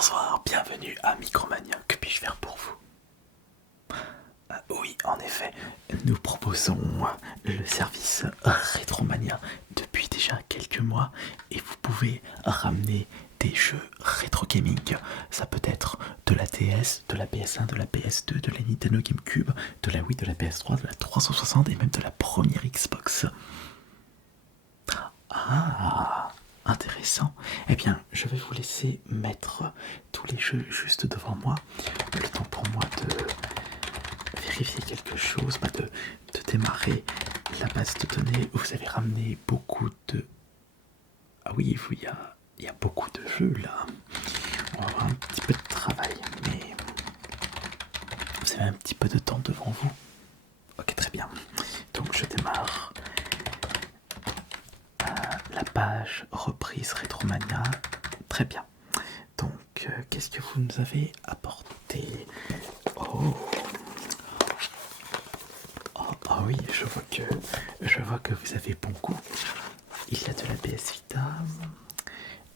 Bonsoir, bienvenue à Micromania. Que puis-je faire pour vous? Oui, en effet, nous proposons le service Rétromania depuis déjà quelques mois et vous pouvez ramener des jeux rétro gaming. Ça peut être de la DS, de la PS1, de la PS2, de la Nintendo GameCube, de la Wii, de la PS3, de la 360 et même de la première Xbox. Ah, intéressant. Eh bien, je vais vous laisser mettre tous les jeux juste devant moi. Le temps pour moi de vérifier quelque chose, de démarrer la base de données. Vous avez ramené beaucoup de... Ah oui, il y a beaucoup de jeux là. On va avoir un petit peu de travail, mais vous avez un petit peu de temps devant vous. Ok, très bien. Donc je démarre la page reprise Rétromania. Très bien. Donc, qu'est-ce que vous nous avez apporté? Oh, ah oui, je vois que vous avez bon goût. Il y a de la PS Vita.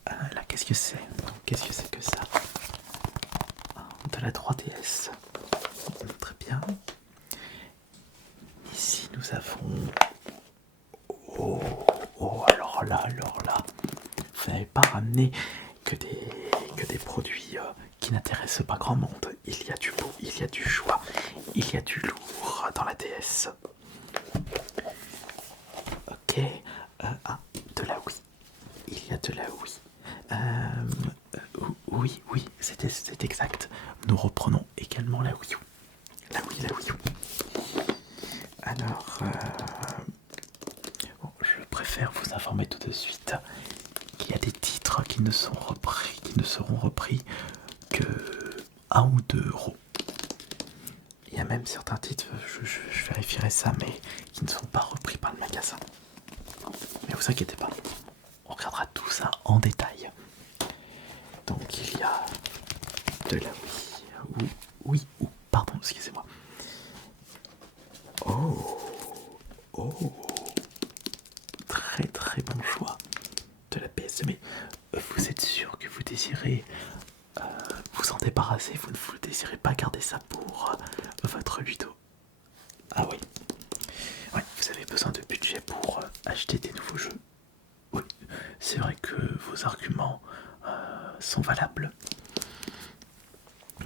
Là, qu'est-ce que c'est? Qu'est-ce que c'est que ça? De la 3DS. Très bien. Ici, nous avons... alors là, vous n'avez pas ramené que des produits qui n'intéressent pas grand monde. Il y a du beau, il y a du choix, il y a du lourd dans la DS. Ok, de la Wii. Il y a de la Wii. Oui, c'est exact. Nous reprenons également la Wii U. La Wii U. Alors, je préfère vous informer tout de suite qu'il y a des titres qui ne seront repris que 1 ou 2 euros. Il y a même certains titres, je vérifierai ça, mais qui ne sont pas repris par le magasin. Mais vous inquiétez pas, on regardera tout ça en détail. Donc il y a de la oui, pardon, excusez-moi. Oh, très très bon choix de la PS2, mais vous êtes sûr que vous désirez vous en débarrasser, vous ne vous désirez pas garder ça pour votre ludo? Ah oui, ouais, vous avez besoin de budget pour acheter des nouveaux jeux. Oui, c'est vrai que vos arguments sont valables.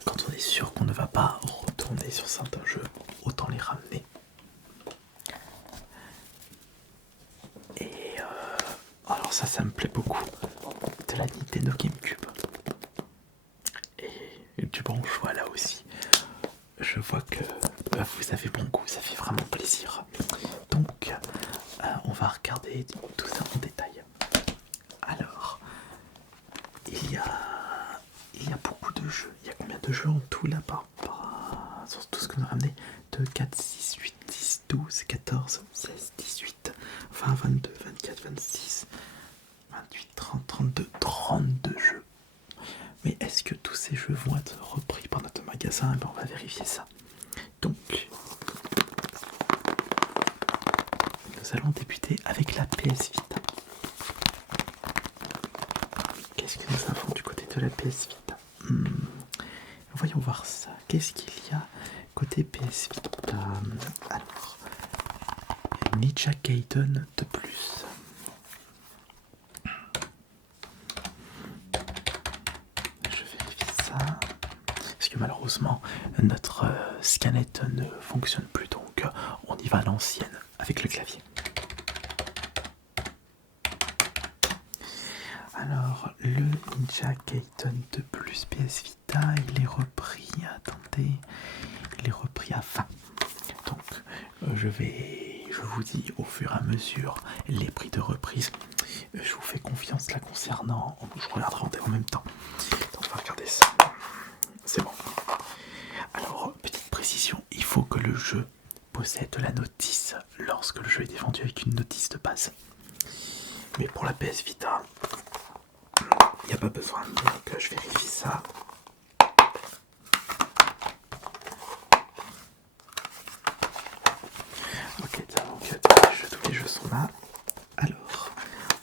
Quand on est sûr qu'on ne va pas retourner sur certains jeux, autant les ramener. Et alors ça me plaît beaucoup. De la Nintendo GameCube. Et du bon choix là aussi. Je vois que vous avez bon goût, ça fait vraiment plaisir. Donc, on va regarder tout ça en détail. Alors, il y a beaucoup de jeux. Il y a combien de jeux en tout là sur tout ce qu'on a ramené? 2, 4, 6, 8, 10, 12, 14, 16, 18, 20, 22, 24, 26, 28, 30, 32 jeux. Mais est-ce que tous ces jeux vont être repris par notre magasin? On va vérifier ça. Donc, nous allons débuter avec la PS Vita. Qu'est-ce que nous avons du côté de la PS Vita? Voyons voir ça. Qu'est-ce qu'il y a côté PS Vita? Alors, Ninja Gaiden de plus. Je vérifie ça. Parce que malheureusement, notre scanette ne fonctionne plus, donc on y va à l'ancienne avec le clavier. Alors, le Ninja Gaiden 2 Plus PS Vita, il est repris, attendez, il est repris à 20. Donc, je vous dis au fur et à mesure les prix de reprise. Je vous fais confiance là concernant, je regarderai en même temps. Donc, on va regarder ça. C'est bon. Alors, petite précision, il faut que le jeu possède la notice lorsque le jeu est vendu avec une notice de base. Mais pour la PS Vita, il n'y a pas besoin, donc je vérifie ça. Ok, donc tous les jeux sont là. Alors,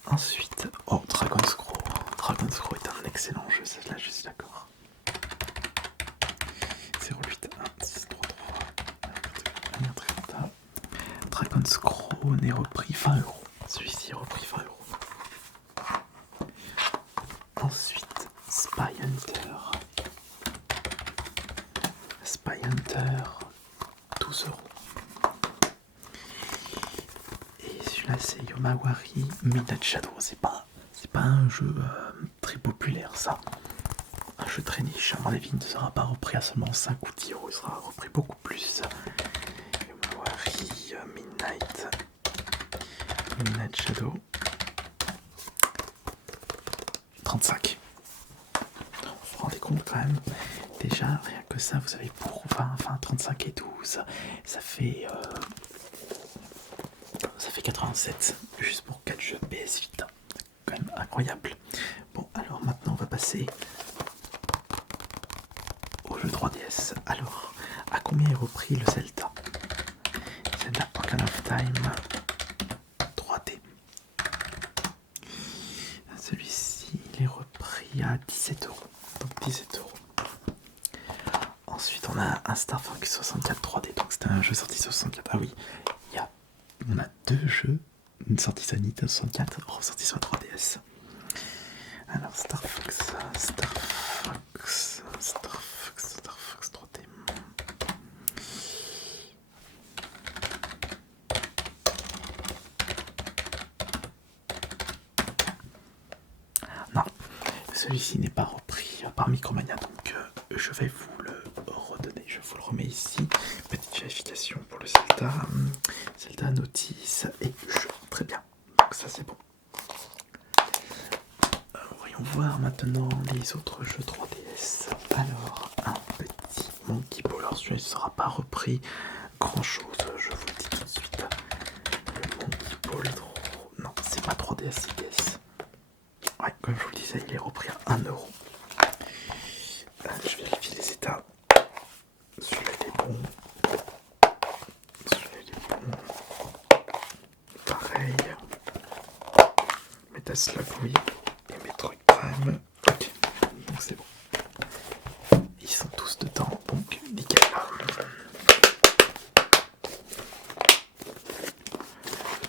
ensuite, Dragon's Crow. Dragon's Crow est un excellent jeu, là je suis d'accord. Dragon's Crown est repris 20 euros. Celui-ci est repris 20 euros. Ensuite, Spy Hunter. Spy Hunter, 12 euros. Et celui-là, c'est Yomawari Midnight Shadow. C'est pas un jeu très populaire, ça. Un jeu très niche. À mon avis, il ne sera pas repris à seulement 5 ou 10 euros. Il sera repris beaucoup plus. Yomawari Midnight Shadow. 35. Vous vous rendez compte quand même? Déjà, rien que ça, vous avez pour 20, 35 et 12. Ça fait 87. Juste pour 4 jeux PS Vita. C'est quand même incroyable. Bon, alors maintenant, on va passer au jeu 3DS. Alors, à combien est repris le Zelda? Zelda Ocarina of Time 3D. Celui-ci, il est repris à 17 euros. Donc 17 euros. Ensuite, on a un Star Fox 64 3D. Donc c'était un jeu sorti sur 64. Ah oui, on a 2 jeux. Une sortie sur Nintendo 64, ressortie sur 3DS. Alors Star Fox 3D. Non, celui-ci n'est pas repris par Micromania, donc je vais vous le redonner. Je vous le remets ici. Petite vérification pour le Zelda. Zelda Notice et jeu. Très bien. Donc ça c'est bon. Voyons voir maintenant les autres jeux 3DS. Alors, un petit Monkey Ball. Alors celui-là ne sera pas repris grand chose, je vous le dis tout de suite. Le Monkey Ball, non, c'est pas 3DS IDS. Ouais, comme je vous le disais, il est repris à 1 euro. Je vérifie les états. Celui-là il est bon. Celui-là il est bon. Pareil. Metal Slug, oui. Et Metroid Prime. Ok, donc c'est bon. Ils sont tous dedans, donc nickel.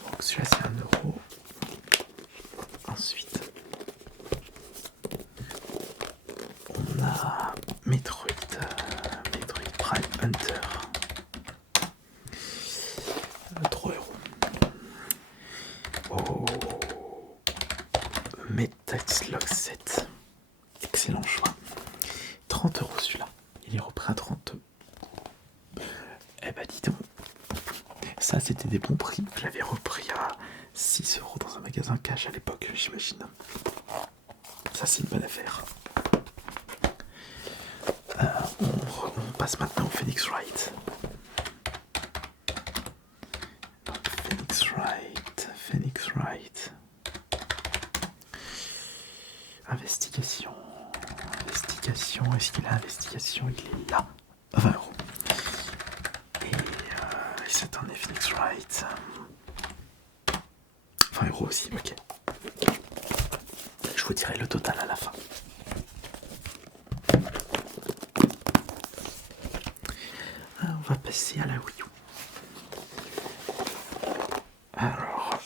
Donc celui-là c'est 1 euro. Ensuite, on a Metroid Prime Hunter. 3 euros. Oh, Metal Slug 7. Excellent choix. 30 euros celui-là. Il est repris à 30. Eh ben dis donc. Ça c'était des bons prix. Je l'avais repris à 6 euros dans un magasin cash à l'époque, j'imagine. Ça c'est une bonne affaire. On passe maintenant au Phoenix Wright. Phoenix Wright. Investigation. Est-ce qu'il a investigation? Il est là. 20 euros. Et c'est un Phoenix Wright. 20 euros aussi, ok. Je vous dirai le total à la fin. On va passer à la Wii U. Alors,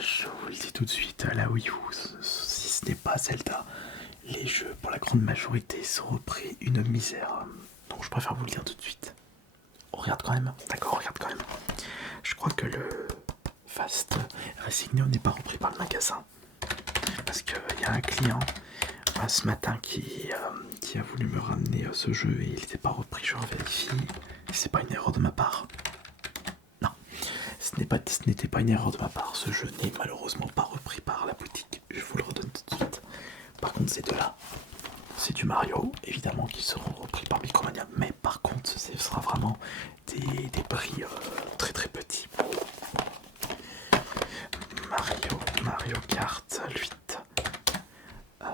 je vous le dis tout de suite, à la Wii U, si ce n'est pas Zelda, les jeux pour la grande majorité sont repris une misère. Donc je préfère vous le dire tout de suite. On regarde quand même. D'accord, on regarde quand même. Je crois que le Fast Racing Neo n'est pas repris par le magasin. Parce qu'il y a un client ce matin qui a voulu me ramener ce jeu et il n'était pas repris. Je revérifie. C'est pas une erreur de ma part. Non, ce n'était pas une erreur de ma part. Ce jeu n'est malheureusement pas repris par la boutique. Je vous le redonne tout de suite. Par contre, ces deux-là, c'est du Mario, évidemment, qui seront repris par Micromania. Mais par contre, ce sera vraiment des prix très très petits. Mario Kart 8.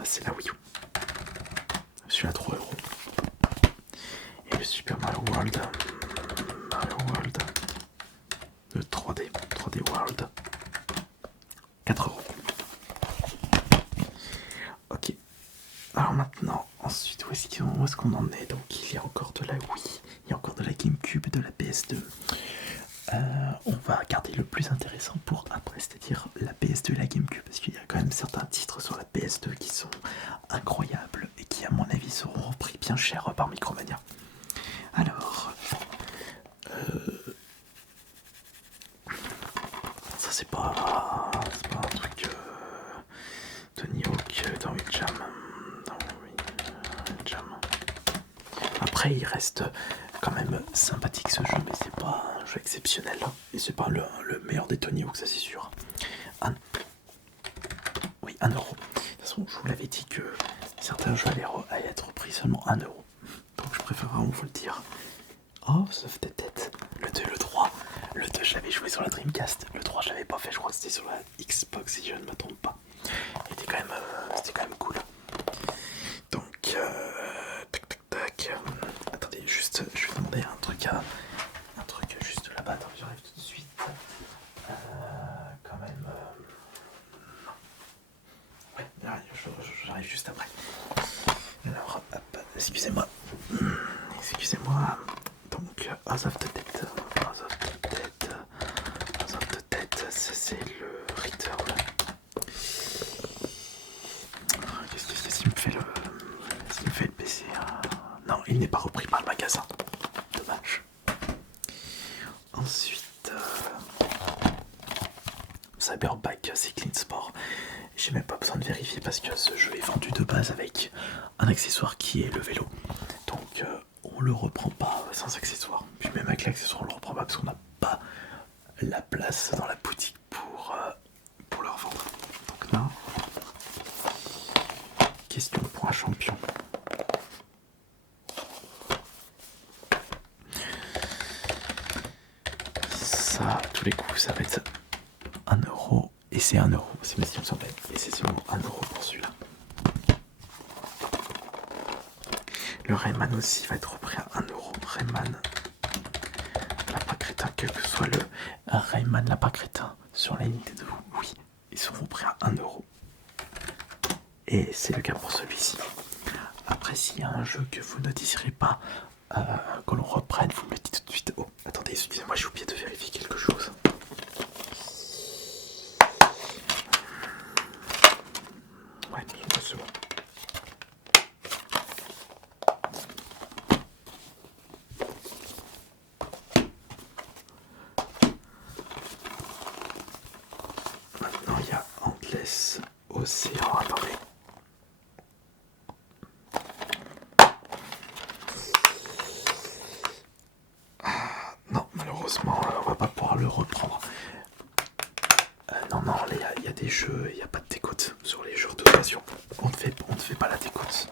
C'est la Wii U. Je suis à 3 euros. Et le Super Mario World. Le 3D World. 4 euros. Ok. Alors maintenant, ensuite, où est-ce qu'on en est? Donc il y a encore de la Wii, il y a encore de la GameCube et de la PS2. On va garder le plus intéressant pour après, c'est-à-dire la PS2 et la GameCube, parce qu'il y a quand même certains titres sur la PS2 qui sont incroyables et qui, à mon avis, seront repris bien cher par Micromania. Alors, ça c'est pas un truc Tony Hawk dans Windjam. Après, il reste quand même sympathique ce jeu, mais c'est pas un jeu exceptionnel. Et c'est pas le meilleur des Tony Hawk, ça c'est sûr. Oui, 1€. De toute façon, je vous l'avais dit que certains jeux allaient être pris seulement 1€. Donc je préfère vraiment vous le dire. Oh, ça fait tête. Le 2 et le 3. Le 2, je l'avais joué sur la Dreamcast. Le 3, je l'avais pas fait. Je crois que c'était sur la Xbox, si je ne me trompe pas. C'était quand même cool. Donc, tac, tac, tac. Attendez, juste, je vais demander un truc juste là-bas. Attends, j'arrive tout de suite. Quand même. Ouais, j'arrive juste après. Alors, hop, excusez-moi. Excusez-moi. Donc, House of the Dead. House of the Dead. House of the Dead, c'est le Return. Qu'est-ce qu'il me fait le PC? Non, il n'est pas repris par le magasin. Dommage. Ensuite, Cyberback, c'est Clean Sport. J'ai même pas besoin de vérifier parce que ce jeu est vendu de base avec un accessoire qui est le vélo. Donc on le reprend pas sans accessoire. Puis même avec l'accessoire on le reprend pas parce qu'on n'a pas la place dans la boutique pour le revendre. Donc là, question pour un champion. Ça, à tous les coups, ça va être 1€. Et c'est 1€. C'est ma question et c'est seulement 1€ pour celui-là. Le Rayman aussi va être repris à 1€. Rayman Lapin Crétin, quel que soit le Rayman Lapin Crétin sur la Nintendo, oui, ils seront repris à 1€. Et c'est le cas pour celui-ci. Après, s'il y a un jeu que vous ne désirez pas que l'on reprenne, vous me le dites tout de suite. Oh, attendez, excusez-moi, j'ai oublié de vérifier quelque chose. Ouais, c'est bon. Maintenant, il y a Endless Océan. Attendez. Non, malheureusement, on va pas pouvoir le reprendre. Non, il y a des jeux, il n'y a pas de décote sur les jeux d'occasion. On ne fait pas la décote.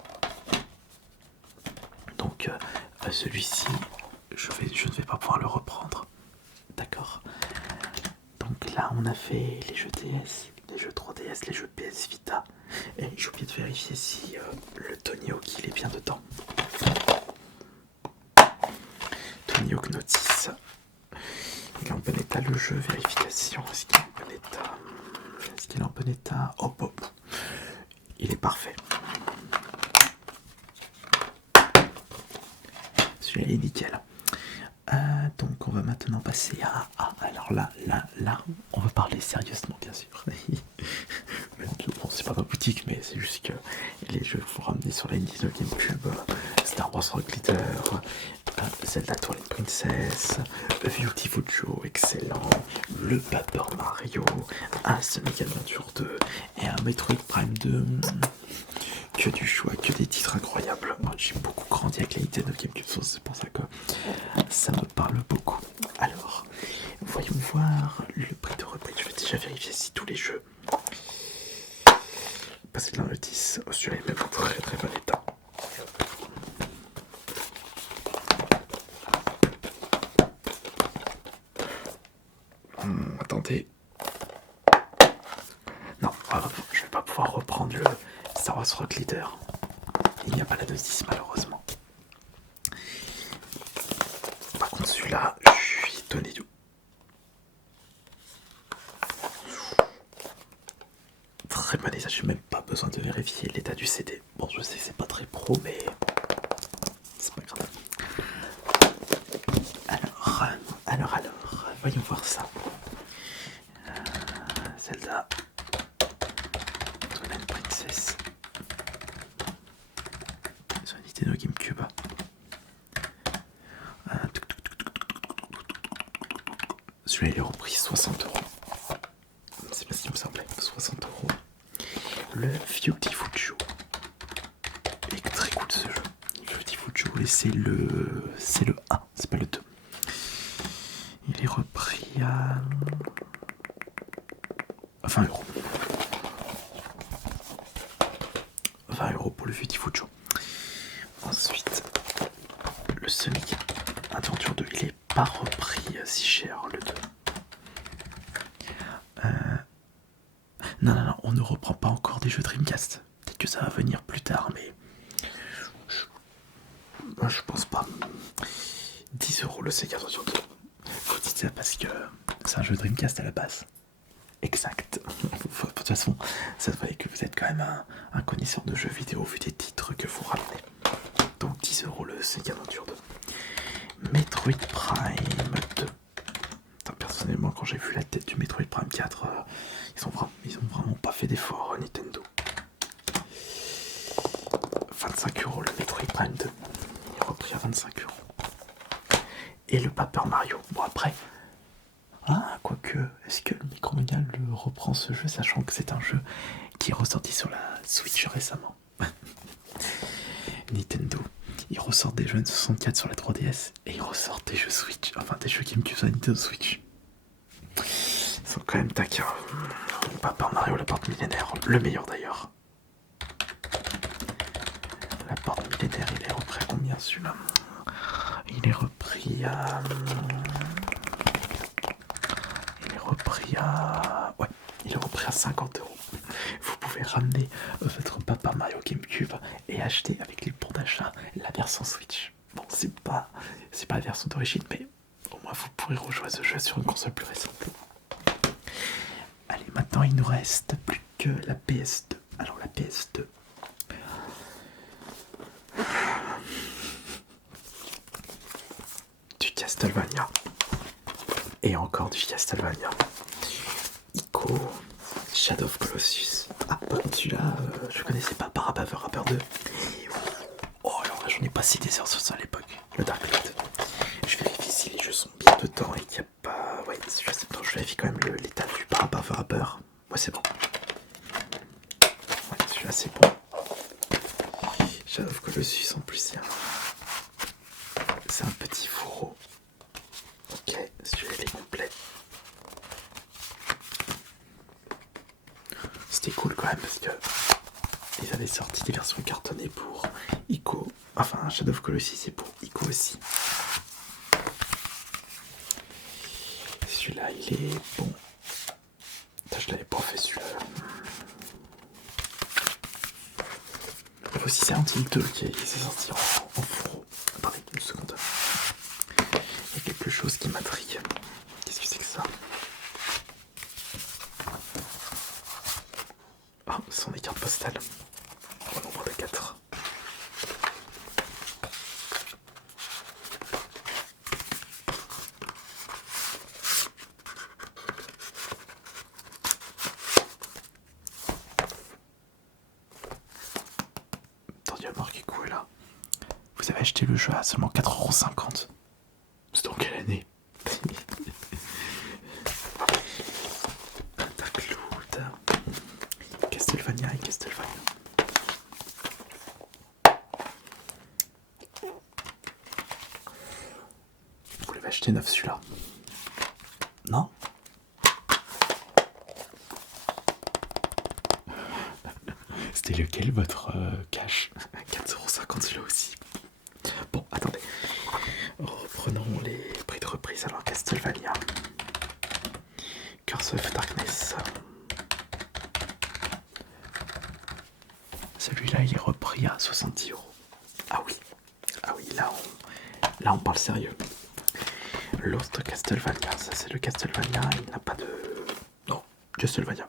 Donc, celui-ci, je ne vais pas pouvoir le reprendre. D'accord. Donc là, on a fait les jeux DS, les jeux 3DS, les jeux PS Vita. Et j'ai oublié de vérifier si le Tony Hawk il est bien dedans. Tony Hawk Notice. Il est en bon état le jeu, vérification. Est-ce qu'il est en bon état? Est-ce qu'il est en bon état? Hop hop. Il est parfait. Celui-là il est nickel. Donc on va maintenant passer à... alors là, on va parler sérieusement bien sûr. Bon, c'est pas ma boutique, mais c'est juste que les jeux qu'il faut ramener sur la Nintendo GameCube, Star Wars Rock Leader, Zelda Twilight Princess, Beautiful Joe, excellent, le Paper Mario, un Sonic Adventure 2 et un Metroid Prime 2. Que du choix, que des titres incroyables. Moi, j'ai beaucoup grandi avec la Nintendo GameCube, c'est pour ça que ça me parle beaucoup. Alors, voyons voir le prix de reprise. Je vais déjà vérifier si tous les jeux passer de la notice. Celui-là est même en très très bon état. Attendez. Non, je vais pas pouvoir reprendre le Star Wars Rock Leader. Il n'y a pas la notice malheureusement. Par contre celui-là, je suis étonné du... Très bon état, j'ai même pas besoin de vérifier l'état du CD. Bon, je sais que c'est pas très pro, mais c'est pas grave. Alors, voyons Nintendo GameCube. Celui-là il est repris 60€. C'est pas ce qu'il me semblait, 60€. Le Beautiful Joe. Il est très cool ce jeu. Beautiful Joe, et c'est le 1, c'est pas le 2. Il est repris à 20€. 20€ pour le Beautiful Joe. Ensuite, le Sonic Adventure 2, il est pas repris si cher, le 2. Non, on ne reprend pas encore des jeux Dreamcast. Peut-être que ça va venir plus tard, mais je pense pas. 10€ le Sega Adventure 2. Vous dites ça parce que c'est un jeu Dreamcast à la base. Exact. De toute façon, ça se voyait que vous êtes quand même un connaisseur de jeux vidéo vu des titres que vous ramenez. Donc 10€ le Sega Adventure 2. Metroid Prime 2. Personnellement, quand j'ai vu la tête du Metroid Prime 4, ils ont vraiment pas fait d'effort, Nintendo. 25€ le Metroid Prime 2. Il est repris à 25€. Et le Paper Mario. Bon après, quoique, est-ce que Micromania le reprend ce jeu, sachant que c'est un jeu qui est ressorti sur la Switch récemment. Nintendo, ils ressortent des jeux de 64 sur la 3DS et ils ressortent des jeux Switch, enfin des jeux GameCube sur la Nintendo Switch. Ils sont quand même taquins. Paper Mario, la porte millénaire, le meilleur d'ailleurs. La porte millénaire, il est repris à combien celui-là? Il est repris à... Ouais, il est repris à 50€. Vous pouvez ramener votre Paper Mario GameCube et acheter avec les bons d'achat la version Switch. Bon, c'est pas la version d'origine, mais au moins vous pourrez rejouer ce jeu sur une console plus récente. Allez, maintenant il nous reste plus que la PS2. Alors la PS2. Du Castlevania. Et encore du Castlevania. Ico, Shadow of Colossus. Ah, celui-là, je connaissais pas. Parappa the Rapper 2. Oh, alors là, j'en ai passé des heures sur ça à l'époque. Le Dark Knight. Je vérifie si les jeux sont bien dedans et qu'il n'y a pas. Ouais, celui-là, c'est dedans. Je vérifie quand même l'état du Parappa the Rapper. Ouais, c'est bon. Ouais, celui-là, c'est bon. Shadow of Colossus, en plus, c'est un petit fourreau. Ok, celui-là, il est complet. C'était cool quand même parce que ils avaient sorti des versions cartonnées pour Ico. Enfin, Shadow of Colossus, c'est pour Ico aussi. Celui-là, il est bon. Putain, je l'avais pas fait celui-là. Il y a aussi Silent Hill 2 qui s'est sorti en fourreau. Attendez une seconde. Il y a quelque chose qui m'intrigue. Qu'est-ce que c'est que ça? Ah, ce sont des cartes postales. Au nombre de 4. Attendez, marqué quoi là? Vous avez acheté le jeu à seulement 4,50€. C'est dans quelle année? Castlevania et Castlevania. Vous l'avez acheté neuf celui-là? Non? C'était lequel votre cash? 4,50€ celui-là aussi. Bon, attendez. Reprenons les prix de reprise. Alors, Castlevania. Curse of Darkness. Celui-là, il est repris à 70€. Ah oui, là on parle sérieux. L'autre Castlevania, ça c'est le Castlevania, il n'a pas de... Non, Castlevania.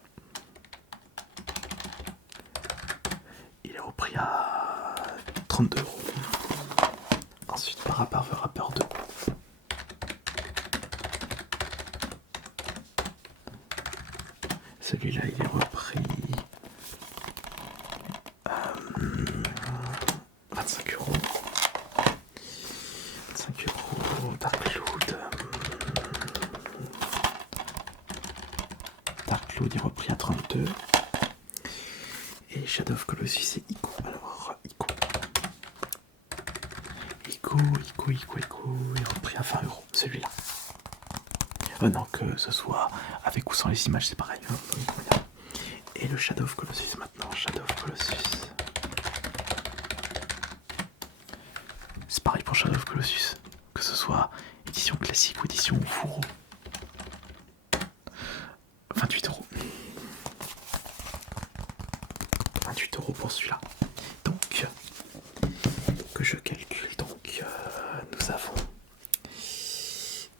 Il est repris à 32€. Ensuite, Parappa the Rapper 2. Celui-là, il est repris... 25€. 2. Et Shadow of Colossus c'est Ico. Alors, Ico. Il est repris à 20 €, celui-là. Non, que ce soit avec ou sans les images, c'est pareil. Et le Shadow of Colossus maintenant. Shadow of Colossus. C'est pareil pour Shadow of Colossus. Que ce soit édition classique ou édition fourreau. 28 €. 28 € pour celui-là. Donc, que je calcule. Donc, nous avons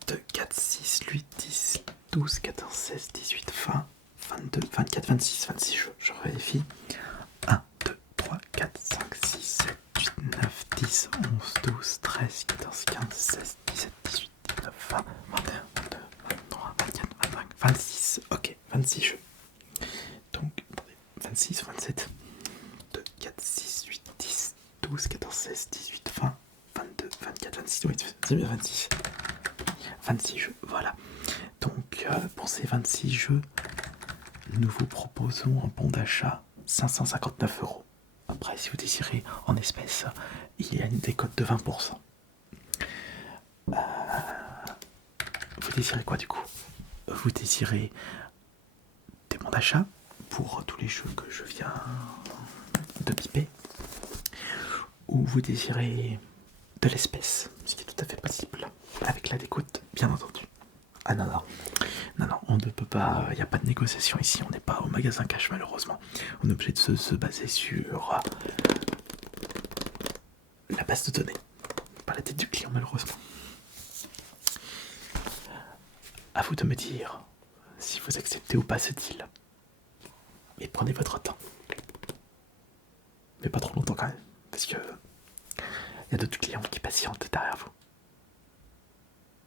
2, 4, 6, 8, 10, 12, 14, 16, 18, 20, 22, 24, 26, 26 jeux. Je vérifie. 1, 2, 3, 4, 5, 6, 7, 8, 9, 10, 11, 12, 13, 14, 15, 16, 17, 18, 19, 20, 21, 22, 23, 24, 25, 26. Ok, 26 jeux. Donc, 26, 27, 2, 4, 6, 8, 10, 12, 14, 16, 18, 20, 22, 24, 26, oui, c'est bien 26. 26 jeux, voilà. Donc, pour ces 26 jeux, nous vous proposons un bon d'achat 559 €. Après, si vous désirez en espèces, il y a une décote de 20%. Vous désirez quoi du coup? Vous désirez des bons d'achat pour tous les jeux que je viens de piper? Ou vous désirez de l'espèce, ce qui est tout à fait possible, avec la décote, bien entendu. Ah non, on ne peut pas, il n'y a pas de négociation ici, on n'est pas au magasin cash malheureusement. On est obligé de se baser sur la base de données, pas la tête du client malheureusement. À vous de me dire si vous acceptez ou pas ce deal. Et prenez votre temps. Mais pas trop longtemps quand même, parce que il y a d'autres clients qui patientent derrière vous.